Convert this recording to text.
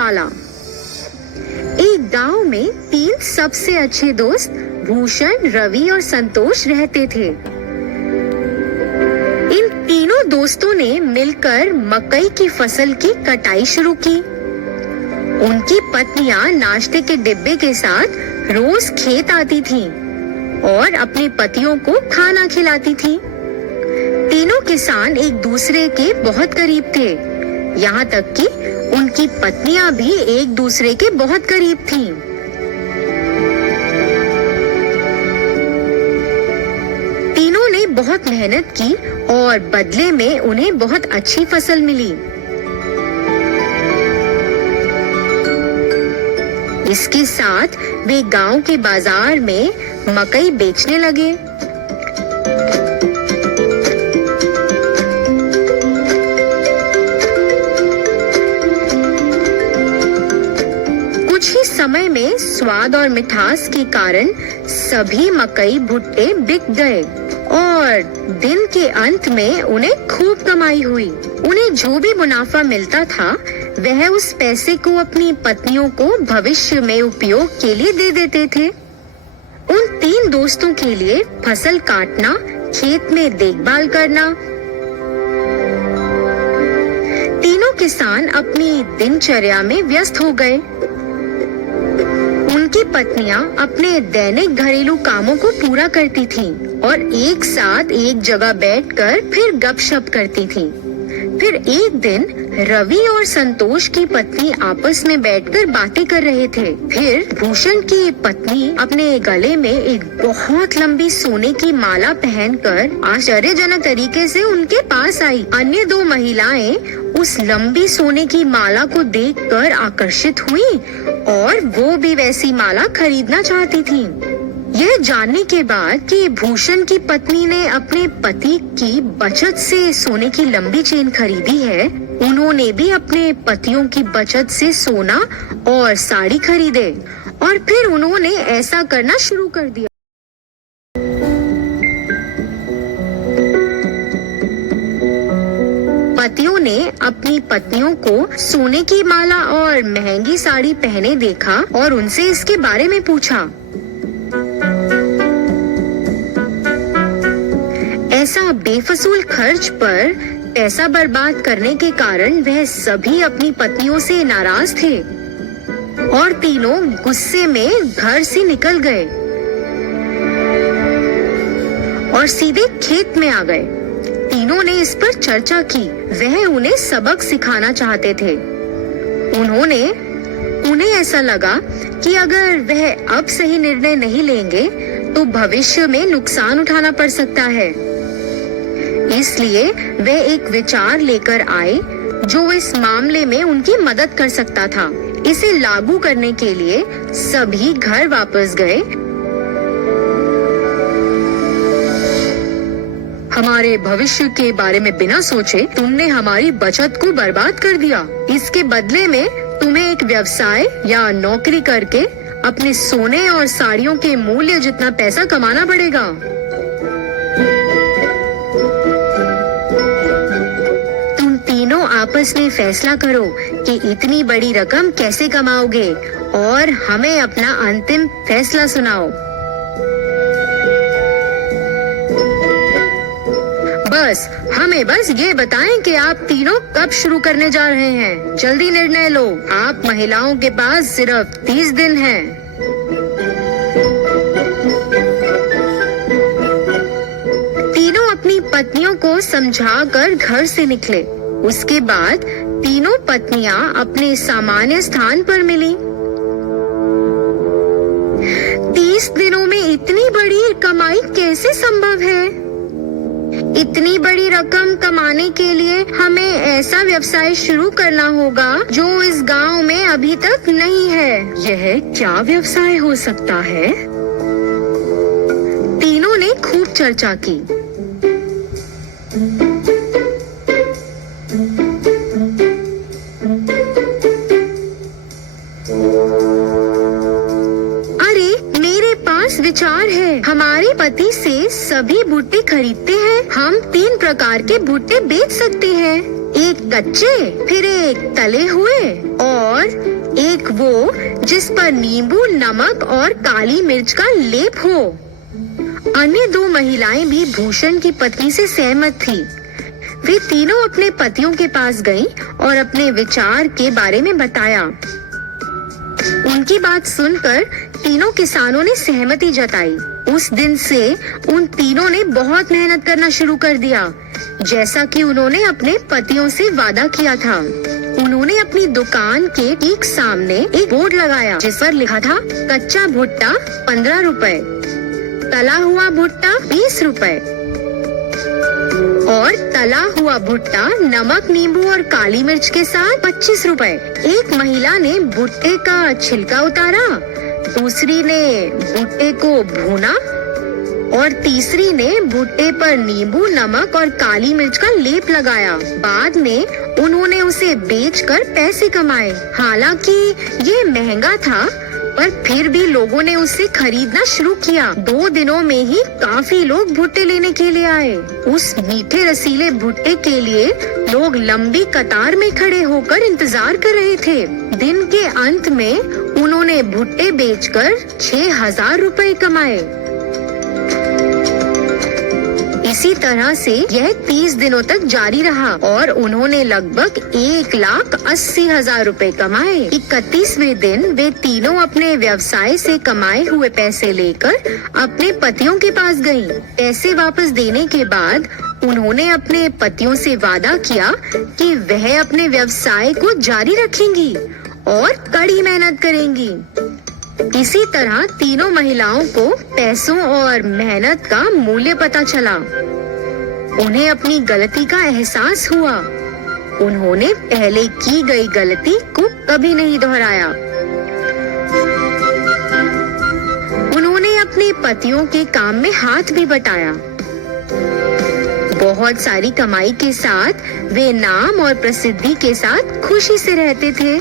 वाला। एक गांव में 3 सबसे अच्छे दोस्त भूषण, रवि और संतोष रहते थे। इन तीनों दोस्तों ने मिलकर मकई की फसल की कटाई शुरू की। उनकी पत्नियां नाश्ते के डिब्बे के साथ रोज खेत आती थीं और अपने पतियों को खाना खिलाती थीं। तीनों किसान एक दूसरे के बहुत करीब थे, यहाँ तक कि उनकी पत्नियां भी एक दूसरे के बहुत करीब थीं। तीनों ने बहुत मेहनत की और बदले में उन्हें बहुत अच्छी फसल मिली। इसके साथ वे गांव के बाजार में मकई बेचने लगे। कुछ ही समय में स्वाद और मिठास के कारण सभी मकई भुट्टे बिक गए और दिन के अंत में उन्हें खूब कमाई हुई। उन्हें जो भी मुनाफा मिलता था वह उस पैसे को अपनी पत्नियों को भविष्य में उपयोग के लिए दे देते थे। उन 3 दोस्तों के लिए फसल काटना, खेत में देखभाल करना। तीनों किसान अपनी दिनचर्या में व्यस्त हो गए। उनकी पत्नियां अपने दैनिक घरेलू कामों को पूरा करती थीं और एक साथ एक जगह बैठकर फिर गपशप करती थीं। फिर एक दिन रवि और संतोष की पत्नी आपस में बैठकर बातें कर रहे थे। फिर भूषण की पत्नी अपने गले में एक बहुत लंबी सोने की माला पहनकर आश्चर्यजनक तरीके से उनके पास आई। अन्य 2 महिलाएं उस लंबी सोने की माला को देखकर आकर्षित हुई और वो भी वैसी माला खरीदना चाहती थीं। यह जानने के बाद कि भूषण की पत्नी ने अपने पति की बचत से सोने की लंबी चेन खरीदी है, उन्होंने भी अपने पतियों की बचत से सोना और साड़ी खरीदे और फिर उन्होंने ऐसा करना शुरू कर दिया। पतियों ने अपनी पत्नियों को सोने की माला और महंगी साड़ी पहने देखा और उनसे इसके बारे में पूछा। ऐसा बेफजूल खर्च पर पैसा बर्बाद करने के कारण वह सभी अपनी पत्नियों से नाराज थे और तीनों गुस्से में घर से निकल गए और सीधे खेत में आ गए। तीनों ने इस पर चर्चा की। वह उन्हें सबक सिखाना चाहते थे। उन्हें ऐसा लगा कि अगर वह अब सही निर्णय नहीं लेंगे तो भविष्य में नुकसान उठाना पड़ सकता है। इसलिए वे एक विचार लेकर आए जो इस मामले में उनकी मदद कर सकता था। इसे लागू करने के लिए सभी घर वापस गए। हमारे भविष्य के बारे में बिना सोचे तुमने हमारी बचत को बर्बाद कर दिया। इसके बदले में तुम्हें एक व्यवसाय या नौकरी करके अपने सोने और साड़ियों के मूल्य जितना पैसा कमाना पड़ेगा। तुम तीनों आपस में फैसला करो कि इतनी बड़ी रकम कैसे कमाओगे और हमें अपना अंतिम फैसला सुनाओ। हमें बस ये बताएं कि आप तीनों कब शुरू करने जा रहे हैं। जल्दी निर्णय लो। आप महिलाओं के पास सिर्फ 30 दिन हैं। तीनों अपनी पत्नियों को समझाकर घर से निकले। उसके बाद तीनों पत्नियां अपने सामान्य स्थान पर मिली। 30 दिनों में इतनी बड़ी कमाई कैसे संभव है? इतनी बड़ी रकम कमाने के लिए हमें ऐसा व्यवसाय शुरू करना होगा जो इस गांव में अभी तक नहीं है। यह क्या व्यवसाय हो सकता है? तीनों ने खूब चर्चा की। विचार है। हमारे पति से सभी भुट्टे खरीदते हैं। हम 3 प्रकार के भुट्टे बेच सकते हैं, एक कच्चे, फिर एक तले हुए और एक वो जिस पर नींबू, नमक और काली मिर्च का लेप हो। अन्य दो महिलाएं भी भूषण की पत्नी से सहमत थी। वे तीनों अपने पतियों के पास गईं और अपने विचार के बारे में बताया। उनकी बात सुनकर तीनों किसानों ने सहमति जताई। उस दिन से उन तीनों ने बहुत मेहनत करना शुरू कर दिया, जैसा कि उन्होंने अपने पतियों से वादा किया था। उन्होंने अपनी दुकान के ठीक सामने एक बोर्ड लगाया जिस पर लिखा था कच्चा भुट्टा 15 रुपए, तला हुआ भुट्टा 20 रुपए और तला हुआ भुट्टा नमक, नींबू और काली मिर्च के साथ 25 रुपए। एक महिला ने भुट्टे का छिलका उतारा, दूसरी ने भुट्टे को भूना और तीसरी ने भुट्टे पर नींबू, नमक और काली मिर्च का लेप लगाया। बाद में उन्होंने उसे बेचकर पैसे कमाए। हालांकि ये महंगा था, पर फिर भी लोगों ने उसे खरीदना शुरू किया। 2 दिनों में ही काफी लोग भुट्टे लेने के लिए आए। उस मीठे रसीले भुट्टे के लिए लोग लंबी कतार में खड़े होकर इंतजार कर रहे थे। दिन के अंत में उन्होंने भुट्टे बेचकर 6000 रुपए कमाए। इसी तरह से यह 30 दिनों तक जारी रहा और उन्होंने लगभग 1,80,000 रुपए कमाए। 31वें दिन वे तीनों अपने व्यवसाय से कमाए हुए पैसे लेकर अपने पतियों के पास गईं। पैसे वापस देने के बाद उन्होंने अपने पतियों से वादा किया कि वह अपने व्यवसाय को जारी रखेंगी और कड़ी मेहनत करेंगी। इसी तरह तीनों महिलाओं को पैसों और मेहनत का मूल्य पता चला। उन्हें अपनी गलती का एहसास हुआ। उन्होंने पहले की गई गलती को कभी नहीं दोहराया। उन्होंने अपने पतियों के काम में हाथ भी बटाया। बहुत सारी कमाई के साथ वे नाम और प्रसिद्धि के साथ खुशी से रहते थे।